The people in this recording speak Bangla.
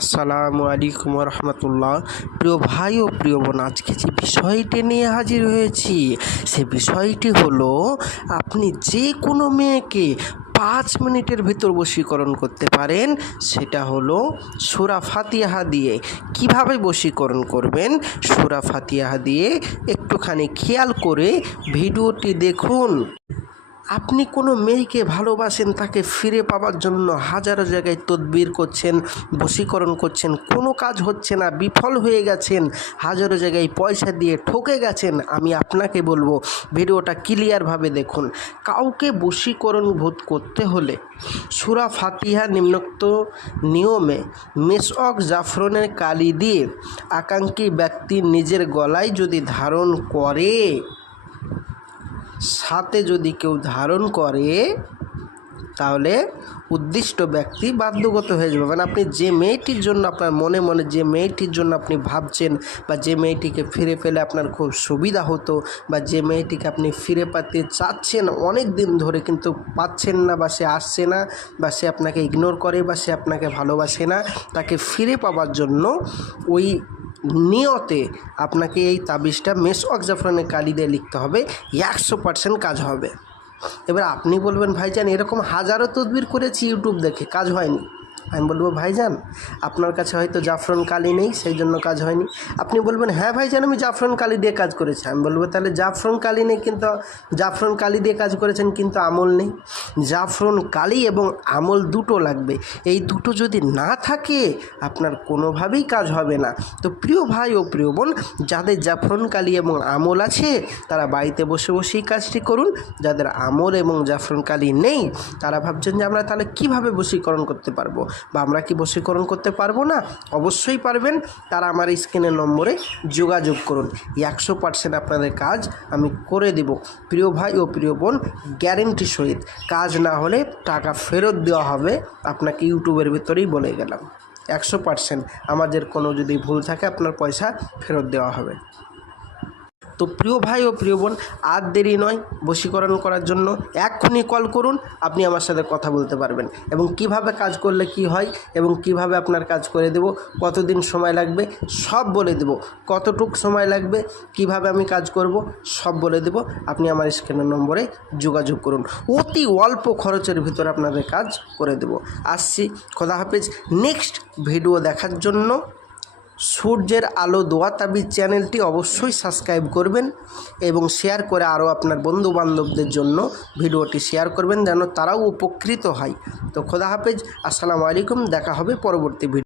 আসসালামু আলাইকুম রহমতুল্লাহ প্রিয় ভাই ও প্রিয় বোন, আজকে যে বিষয়টি নিয়ে হাজির হয়েছি, সে বিষয়টি হলো, আপনি যে কোনো মেয়েকে পাঁচ মিনিটের ভিতর বশীকরণ করতে পারেন, সেটা হলো সুরা ফাতিহা দিয়ে। কীভাবে বশীকরণ করবেন? সুরা ফাতিহা দিয়ে একটুখানি খেয়াল করে ভিডিওটি দেখুন। আপনি কোনো মেয়েকে ভালোবাসেন, তাকে ফিরে পাওয়ার জন্য হাজারো জায়গায় তদবির করছেন, বশীকরণ করছেন, কোনো কাজ হচ্ছে না, বিফল হয়ে গেছেন, হাজারো জায়গায় পয়সা দিয়ে ঠকে গেছেন, আমি আপনাকে বলব, ভিডিওটা ক্লিয়ারভাবে দেখুন। কাউকে বশীকরণ বোধ করতে হলে সুরা ফাতিহা নিম্নোক্ত নিয়মে মেসক জাফরনের কালি দিয়ে আকাঙ্ক্ষী ব্যক্তি নিজের গলায় যদি ধারণ করে সাথে যদি কেউ ধারণ করে, তাহলে উদ্দিষ্ট ব্যক্তি বাধ্যগত হয়ে যাবে। মানে আপনি যে মেয়েটির জন্য আপনার মনে মনে যে মেয়েটির জন্য আপনি ভাবছেন বা যে মেয়েটিকে ফিরে পেলে আপনার খুব সুবিধা হতো বা যে মেয়েটিকে আপনি ফিরে পেতে চাচ্ছেন, অনেক দিন ধরে কিন্তু পাচ্ছেন না বা সে আসছে না বা সে আপনাকে ইগনোর করে বা সে আপনাকে ভালোবাসে না, তাকে ফিরে পাওয়ার জন্য ওই নিয়তে আপনাকে এই তাবিজটা মেস জাফরানের কালি দিয়ে লিখতে হবে, একশো পার্সেন্ট কাজ হবে। এবার আপনি বলবেন, ভাইজান, এরকম হাজারো তদবির করেছি ইউটিউব দেখে, কাজ হয়নি। আমি বলব, ভাইজান, আপনার কাছে হয়তো জাফরান কালি নেই, সেই জন্য কাজ হয়নি। আপনি বলবেন হ্যাঁ ভাইজান, আমি জাফরান কালি দিয়ে কাজ করেছি। আমি বলব, তাহলে জাফরান কালি নেই কিন্তু, জাফরান কালি দিয়ে কাজ করেছেন কিন্তু আমল নেই। জাফরান কালি এবং আমল দুটো লাগবে। এই দুটো যদি না থাকে, আপনার কোনোভাবেই কাজ হবে না। তো প্রিয় ভাই ও প্রিয় বোন, যাদের জাফরান কালি এবং আমল আছে, তারা বাড়িতে বসে বসেই কাজটি করুন। যাদের আমল এবং জাফরান কালি নেই, তারা ভাবছেন যে আমরা তাহলে কীভাবে বশীকরণ করতে পারব? বা আমরা কি বশীকরণ করতে পারব না? অবশ্যই পারবেন। তারা আমার স্ক্রিনের নম্বরে যোগাযোগ করুন। একশো পার্সেন্ট আপনাদের কাজ আমি করে দেব। প্রিয় ভাই ও প্রিয় বোন গ্যারেন্টি সহিত। কাজ না হলে টাকা ফেরত দেওয়া হবে। আপনাকে ইউটিউবের ভিতরেই বলে গেলাম। একশো পার্সেন্ট আমাদের কোনো যদি ভুল থাকে আপনার পয়সা ফেরত দেওয়া হবে। তো প্রিয় ভাই ও প্রিয় বোন, আর দেরি নয় বশীকরণ করার জন্য এক্ষুনি কল করুন, আপনি আমার সাথে কথা বলতে পারবেন। এবং কীভাবে কাজ করলে কি হয় এবং কীভাবে আপনার কাজ করে দেব, কতদিন সময় লাগবে, সব বলে দেব। কতটুক সময় লাগবে, কীভাবে আমি কাজ করব, সব বলে দেব। আপনি আমার স্ক্রিনের নম্বরে যোগাযোগ করুন। অতি অল্প খরচের ভিতরে আপনাদের কাজ করে দেব। আসছি, খোদা হাফেজ। নেক্সট ভিডিও দেখার জন্য সূর্যের আলো দোয়া তাবিজ চ্যানেলটি অবশ্যই সাবস্ক্রাইব করবেন এবং শেয়ার করে আরও আপনার বন্ধু বান্ধবদের জন্য ভিডিওটি শেয়ার করবেন যেন তারাও উপকৃত হয়। তো খোদা হাফেজ, আসসালামু আলাইকুম, দেখা হবে পরবর্তী ভিডিও